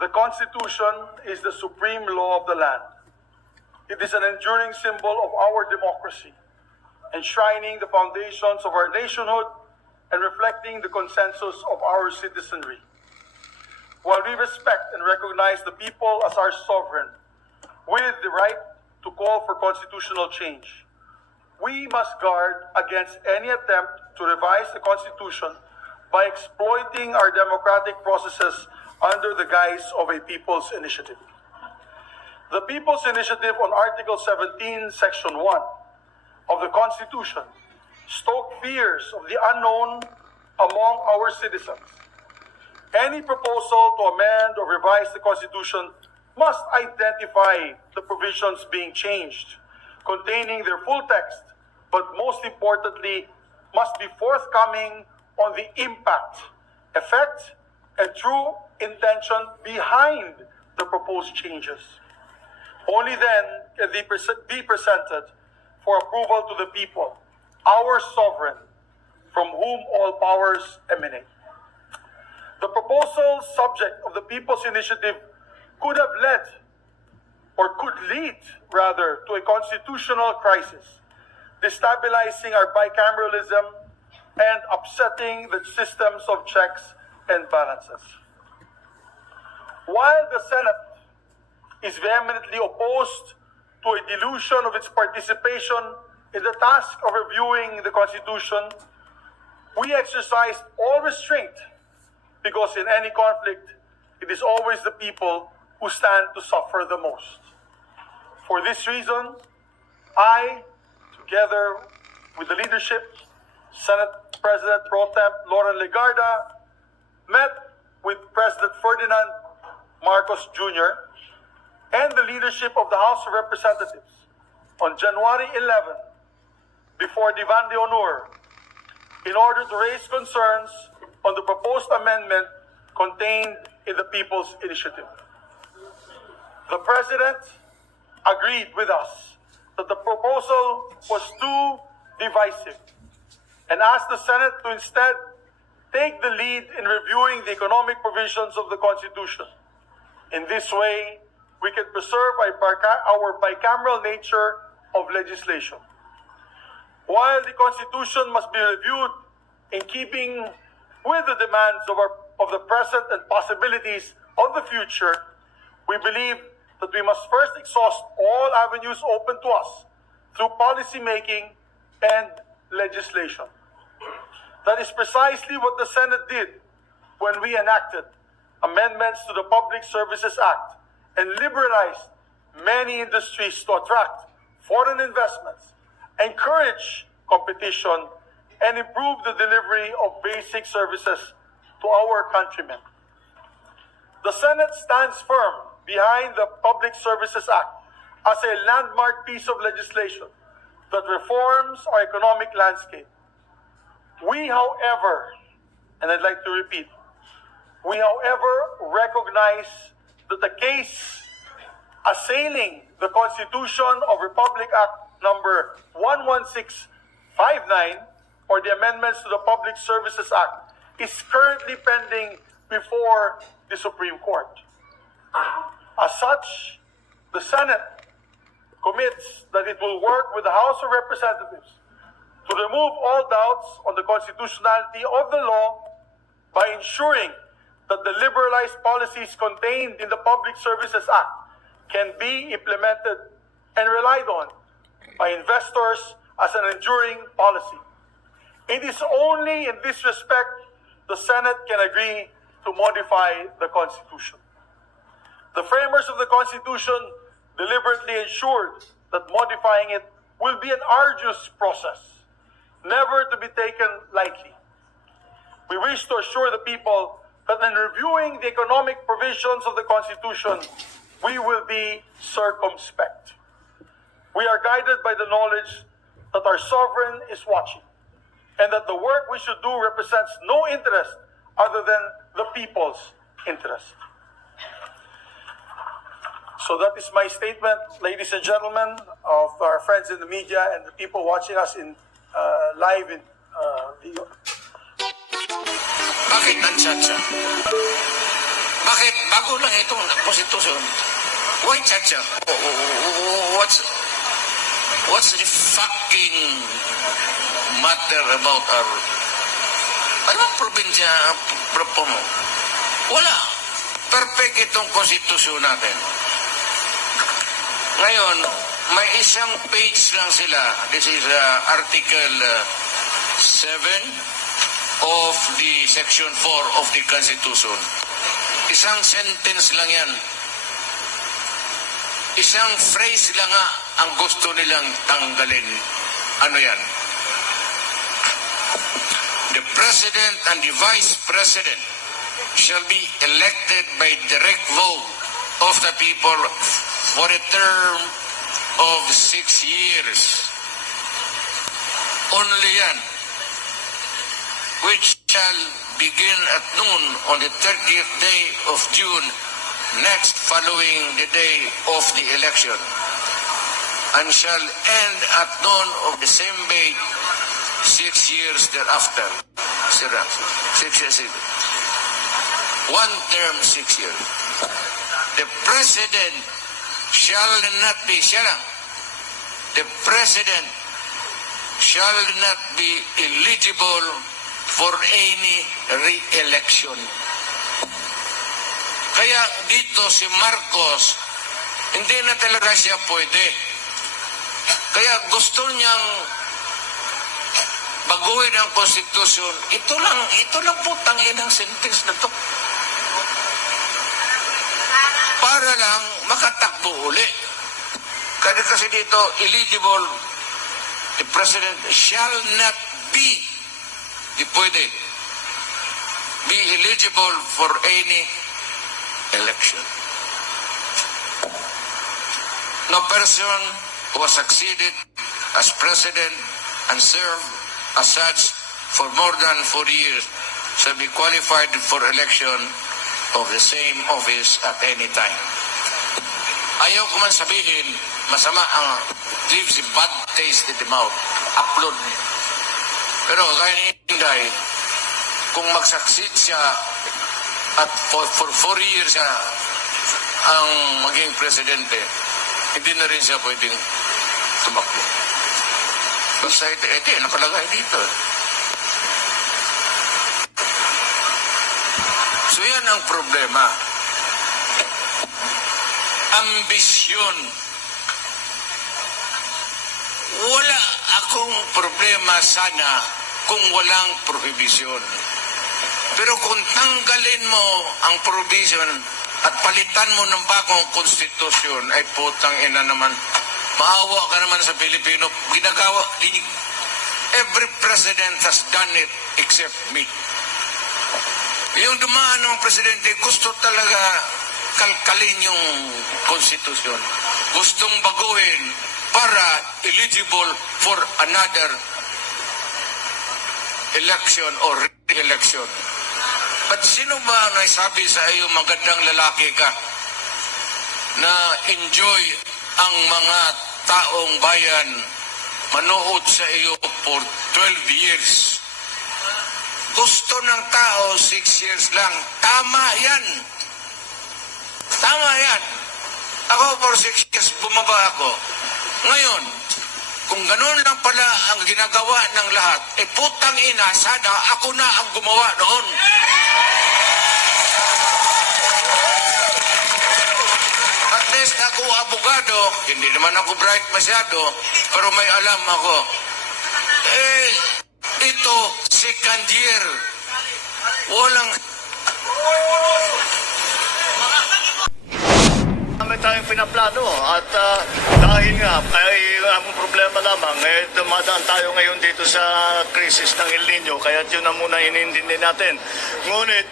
The Constitution is the supreme law of the land. It is an enduring symbol of our democracy, enshrining the foundations of our nationhood and reflecting the consensus of our citizenry. While we respect and recognize the people as our sovereign, with the right to call for constitutional change, we must guard against any attempt to revise the Constitution by exploiting our democratic processes under the guise of a People's Initiative. The People's Initiative on Article 17, Section 1 of the Constitution stoked fears of the unknown among our citizens. Any proposal to amend or revise the Constitution must identify the provisions being changed, containing their full text, but most importantly, must be forthcoming on the impact, effect, and true intention behind the proposed changes. Only then can they be presented for approval to the people, our sovereign, from whom all powers emanate. The proposal subject of the People's Initiative could have led, or could lead, rather, to a constitutional crisis, destabilizing our bicameralism and upsetting the systems of checks and balances. While the Senate is vehemently opposed to a dilution of its participation in the task of reviewing the Constitution, we exercised all restraint because in any conflict, it is always the people who stand to suffer the most. For this reason, I, together with the leadership, Senate President Pro Tem Lauren Legarda, met with President Ferdinand Marcos Jr. and the leadership of the House of Representatives on January 11 before Divan de Honor in order to raise concerns on the proposed amendment contained in the People's Initiative. The President agreed with us that the proposal was too divisive and asked the Senate to instead take the lead in reviewing the economic provisions of the Constitution. In this way, we can preserve our bicameral nature of legislation. While the Constitution must be reviewed in keeping with the demands of the present and possibilities of the future, we believe that we must first exhaust all avenues open to us through policy making and legislation. That is precisely what the Senate did when we enacted amendments to the Public Services Act and liberalized many industries to attract foreign investments, encourage competition, and improve the delivery of basic services to our countrymen. The Senate stands firm behind the Public Services Act as a landmark piece of legislation that reforms our economic landscape. We, however, and I'd like to repeat, we, however, recognize that the case assailing the Constitution of Republic Act number 11659 or the amendments to the Public Services Act is currently pending before the Supreme Court. As such, the Senate commits that it will work with the House of Representatives to remove all doubts on the constitutionality of the law by ensuring that the liberalized policies contained in the Public Services Act can be implemented and relied on by investors as an enduring policy. It is only in this respect the Senate can agree to modify the Constitution. The framers of the Constitution deliberately ensured that modifying it will be an arduous process, never to be taken lightly. We wish to assure the people that in reviewing the economic provisions of the Constitution, we will be circumspect. We are guided by the knowledge that our sovereign is watching and that the work we should do represents no interest other than the people's interest. So that is my statement, ladies and gentlemen, of our friends in the media and the people watching us in live in the... Bakit ang tsa-tsa? Bakit bago lang itong konstitusyon? Why chacha? What's the fucking matter about our... Ano ang probinsya mo? Wala. Perfect itong konstitusyon natin. Ngayon, may isang page lang sila. This is Article 7 of the Section 4 of the Constitution. Isang sentence lang yan. Isang phrase lang nga ang gusto nilang tanggalin. Ano yan? The President and the Vice President shall be elected by direct vote of the people for a term of 6 years. Only yan. Which shall begin at noon on the 30th day of June next following the day of the election, and shall end at noon of the same day 6 years thereafter. 6 years. One term, 6 years. The President shall not be, the President shall not be eligible for any re-election. Kaya dito si Marcos, hindi na talaga siya pwede. Kaya gusto niyang baguhin ang konstitusyon. Ito lang po tangin ang sentence na to. Para lang makatakbo uli. Kasi dito, eligible, the President shall not be, di pwede, be eligible for any election. No person who has succeeded as President and served as such for more than 4 years shall be qualified for election of the same office at any time. Ayaw ko man sabihin, masama ang leaves a bad taste in the mouth. Upload. Pero kaya ni Inday, kung mag-succeed siya at for 4 years siya ang maging presidente, hindi na rin siya pwedeng tumakbo. Basta ito nakalagay dito. So yan ang problema. Ambisyon. Wala akong problema sana kung walang prohibisyon. Pero kung tanggalin mo ang provision at palitan mo ng bagong konstitusyon, ay putang ina naman. Maawa ka naman sa Pilipino. Ginagawa, every president has done it except me. Yung dumaan ng presidente, gusto talaga kalkalin yung konstitusyon. Gustong baguhin para eligible for another election or re-election. But sino ba naisabi sa iyo magandang lalaki ka na enjoy ang mga taong bayan manood sa iyo for 12 years? Gusto ng tao 6 years lang. Tama yan. Tama yan. Ako for 6 years bumaba ako. Ngayon, kung gano'n lang pala ang ginagawa ng lahat, putang ina, sana ako na ang gumawa noon. At least ako abogado, hindi naman ako bright masyado, pero may alam ako. Ito, second year. Walang... May tayong pinaplano at dahil nga ay ang problema lamang dumadaan tayo ngayon dito sa krisis ng El Nino, kaya yun na muna inintindi natin. Ngunit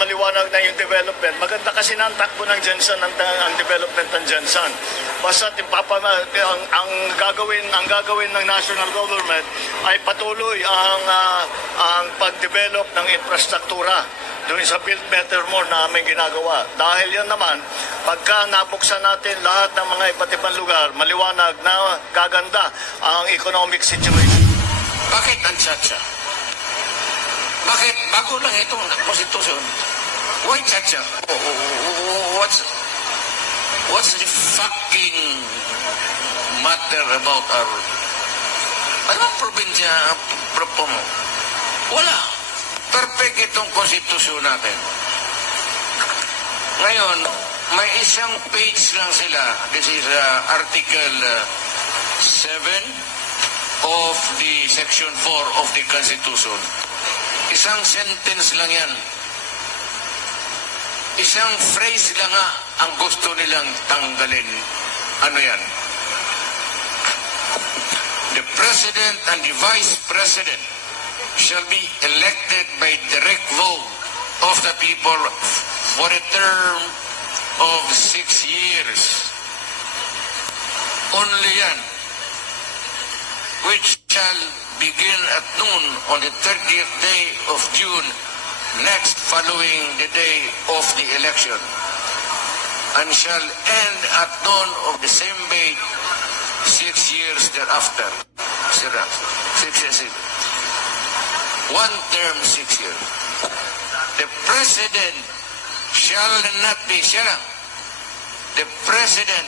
maliwanag na yung development. Maganda kasi na ang takbo ng Jensen, ang development ng Jensen. Basta ang gagawin ng national government ay patuloy ang pag-develop ng infrastruktura doon sa Build Better More na aming ginagawa. Dahil yan naman, pagka nabuksan natin lahat ng mga iba't ibang lugar, maliwanag na gaganda ang economic situation. Bakit ang chacha? Bakit bago lang itong konstitusyon? Why Chacha? What's the fucking matter about our... Anong probinsya propo mo? Wala. Perfect itong konstitusyon natin. Ngayon, may isang page lang sila. This is Article 7 of the Section 4 of the Constitution. Isang sentence lang yan. Isang phrase lang nga ang gusto nilang tanggalin. Ano yan? The President and the Vice President shall be elected by direct vote of the people for a term of 6 years. Only yan. Which shall begin at noon on the 30th day of June next following the day of the election, and shall end at noon of the same day 6 years thereafter. 6 years. One term, 6 years. The President shall not be, the President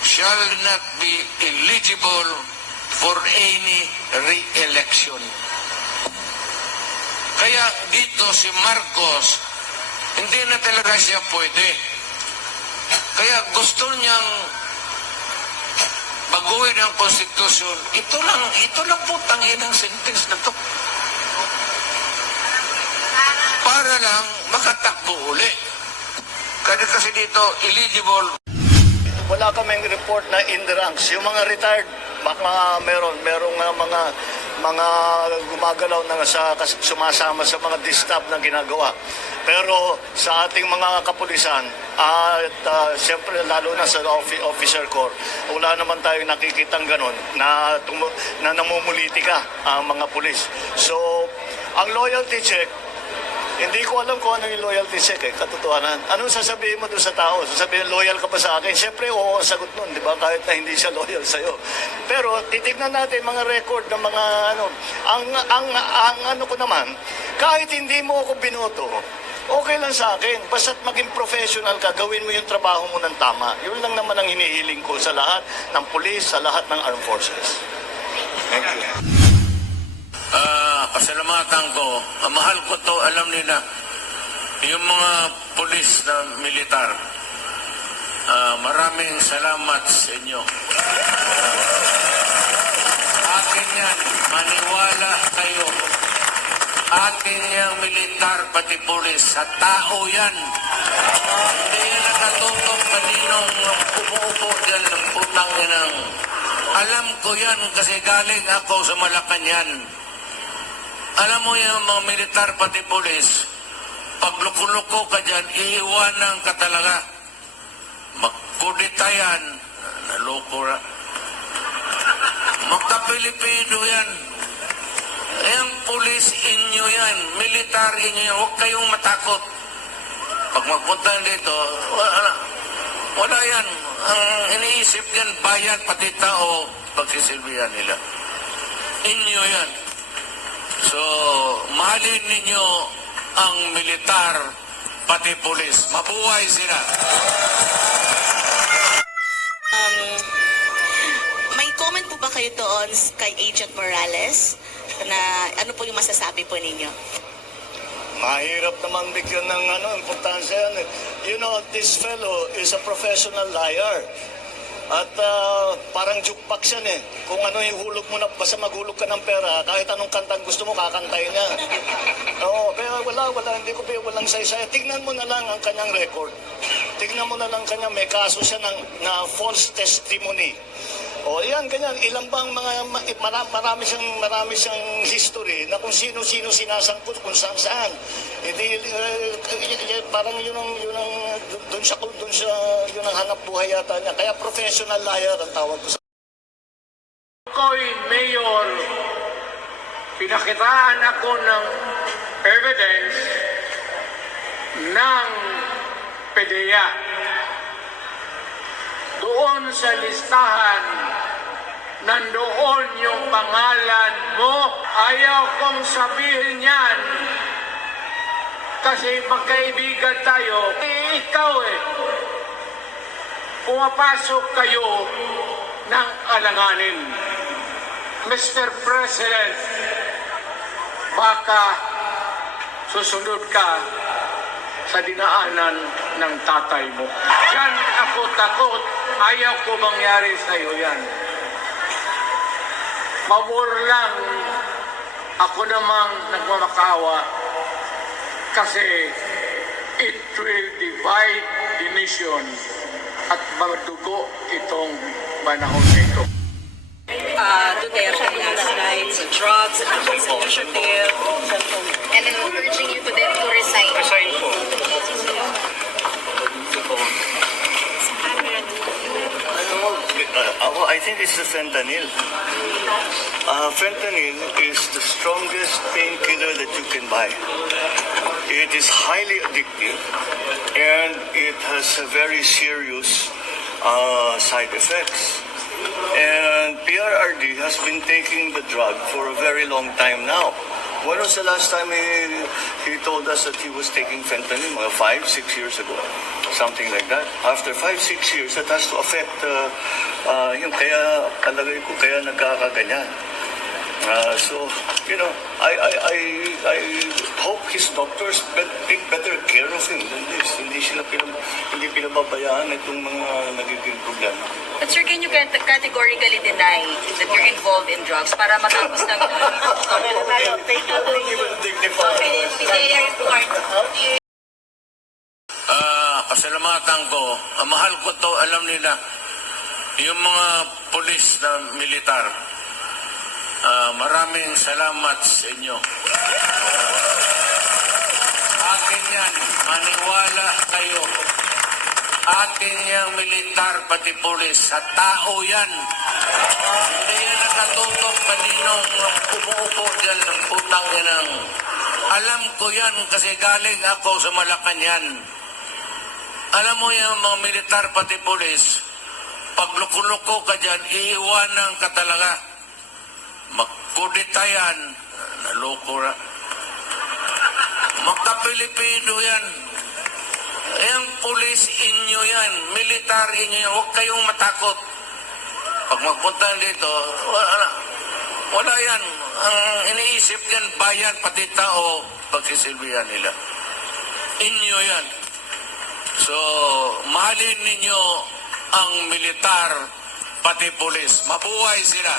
shall not be eligible for any re-election. Kaya dito si Marcos, hindi na talaga siya pwede. Kaya gusto niyang baguhin ang konstitusyon. Ito lang po tangin ang sentence na to. Para lang makatakbo uli. Kasi dito, eligible. Wala kaming report na in the ranks. Yung mga retired, baka merong mga gumagalaw na sumasama sa mga distab na ginagawa. Pero sa ating mga kapulisan at siyempre lalo na sa officer corps, wala naman tayong nakikitang ganun na namumulitika ang mga pulis. So, ang loyalty check, hindi ko alam kung ano yung loyalty check katotohanan. Anong sasabihin mo doon sa tao? Sasabihin, loyal ka ba sa akin? Siyempre, oo, sagot nun, di ba? Kahit na hindi siya loyal sa'yo. Pero, titignan natin mga record ng mga ang ano ko naman, kahit hindi mo ako binoto, okay lang sa akin. Basta't maging professional ka, gawin mo yung trabaho mo ng tama. Yun lang naman ang hinihiling ko sa lahat ng police, sa lahat ng armed forces. Thank you. Pasalamatan ko, mahal ko to, alam nila, yung mga pulis na militar, maraming salamat sa inyo. Akin yan, maniwala kayo. Akin yung militar, pati pulis, sa tao yan. Hindi yan nakatutok kaninong umuupo dyan ng putang inang. Alam ko yan kasi galing ako sa Malacanang. Alam mo yung mga militar pati pulis, pag luko-luko ka dyan, iiwanan ka talaga. Magkudita yan, naloko na. Magka-Pilipino yan. Yung pulis inyo yan, militar inyo yan, huwag kayong matakot. Pag magpunta dito, wala yan. Ang iniisip yan, bayan pati tao, pagsisilbihan nila. Inyo yan. So, mahalin ninyo ang militar, pati pulis. Mabuhay sila. May comment po ba kayo doon kay Agent Morales? Na ano po yung masasabi po ninyo? Mahirap naman bigyan ng importansya yan. You know, this fellow is a professional liar. At parang jukebox yan eh. Kung ano yung hulog mo na, basta maghulog ka ng pera, kahit anong kantang gusto mo, kakantay niya. Oo, pero hindi ko walang saysay. Tignan mo na lang ang kanyang record. Tignan mo na lang kanya, may kaso siya na false testimony. O yan, ganyan. Ilan bang marami siyang history na kung sino-sino sinasangkot kung saan-saan. Hindi, parang yun ang hanap buhay yata niya. Kaya professional liar ang tawag ko sa... Ako'y mayor, pinakitaan ako ng evidence ng PDEA. Doon sa listahan, nandoon yung pangalan mo. Ayaw kong sabihin yan Kasi magkaibigan tayo, ikaw pumapasok kayo ng alanganin. Mr. President, baka susunod ka sa dinaanan ng tatay mo. Yan ako takot. Ayaw ko mangyari sa iyo yan. Mabor lang ako namang nagmamakawa kasi it will divide the nation at madugo itong panahon nito. Duterte last night sa drugs and initiative. And then we're urging you to them to resign. Resign po. I think it's the fentanyl. Fentanyl is the strongest painkiller that you can buy. It is highly addictive and it has a very serious side effects. And PRRD has been taking the drug for a very long time now. When was the last time he told us that he was taking fentanyl? 5-6 years ago. Something like that. After 5-6 years, that has to affect yung kaya palagay ko kaya nagkakaganyan. So, you know, I hope his doctors take better care of him than this. Hindi pinababayaan itong mga nagiging problema. But sir, can you categorically deny that you're involved in drugs para matapos ng... Pasalamatan ko, mahal ko to, alam nila, yung mga pulis na militar, maraming salamat sa inyo. Akin yan, maniwala kayo. Atin yung militar, pati pulis, sa tao yan. Hindi yan nakatutok kaninong umuupo dyan ng putang yan. Alam ko yan kasi galing ako sa Malacanang. Alam mo yung mga militar, pati pulis, pag luko-luko ka dyan, iiwanan ka talaga. Magkudita yan, naloko na. Magka-Pilipino yan. Yung pulis inyo yan, militar inyo yan, huwag kayong matakot. Pag magpunta dito, wala yan. Ang iniisip yan, bayan, pati tao, pagsisilbihan nila. Inyo yan. So, mahalin ninyo ang militar, pati pulis. Mabuhay sila.